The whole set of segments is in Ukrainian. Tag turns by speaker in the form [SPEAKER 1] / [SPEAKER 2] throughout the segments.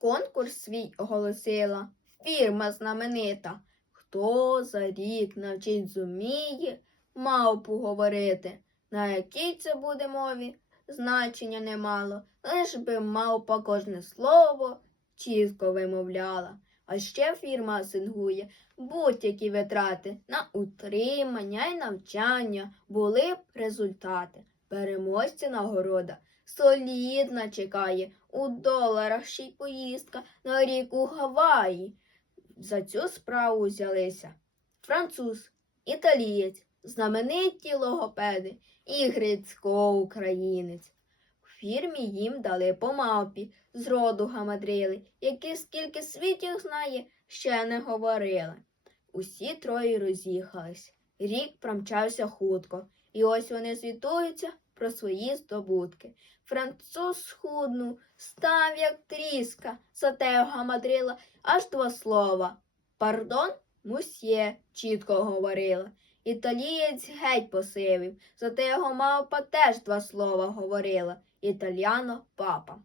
[SPEAKER 1] Конкурс свій оголосила фірма знаменита. Хто за рік навчить зуміє мавпу говорити, на якій це буде мові, значення немало, лиш би мавпа кожне слово чітко вимовляла. А ще фірма асингує будь-які витрати на утримання і навчання були б результати. Переможця нагорода солідна чекає, у доларах ще й поїздка на рік у Гаваї. За цю справу взялися француз, італієць, знамениті логопеди і грицько-українець. В фірмі їм дали по мавпі з роду гамадрили, які скільки світів знає, ще не говорили. Усі троє роз'їхались. Рік промчався хутко, і ось вони звітуються про свої здобутки. Француз схуднув, став як тріска, зате його гамадрила аж два слова. Пардон, мусьє, чітко говорила. Італієць геть посивів, зате його мавпа теж два слова говорила. Італіано папа.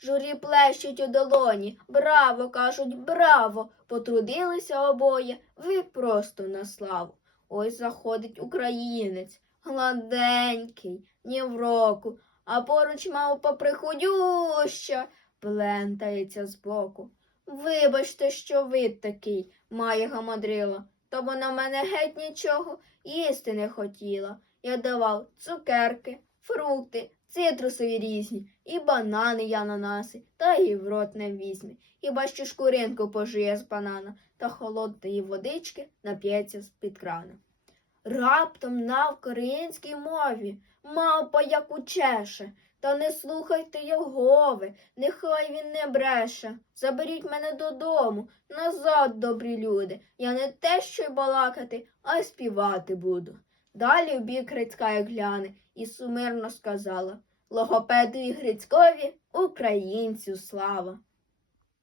[SPEAKER 1] Журі плещуть у долоні, браво, кажуть, браво, потрудилися обоє, ви просто на славу. Ось заходить українець, гладенький, ні в року, а поруч мавпа приходюща, плентається збоку. Вибачте, що вид такий, має гамадрила, то вона мене геть нічого їсти не хотіла. Я давав цукерки, фрукти, цитрусові різні, і банани, і ананаси, та і в рот не візьме. Хіба що шкуринку пожує з банана та холодної водички нап'ється з-під крана. Раптом на українській мові мавпа як учеше, та не слухайте його ви, нехай він не бреше. Заберіть мене додому, назад, добрі люди. Я не те, що й балакати, а й співати буду. Далі в бік Грицька гляне і сумирно сказала Логопеду і Грицькові українцю слава.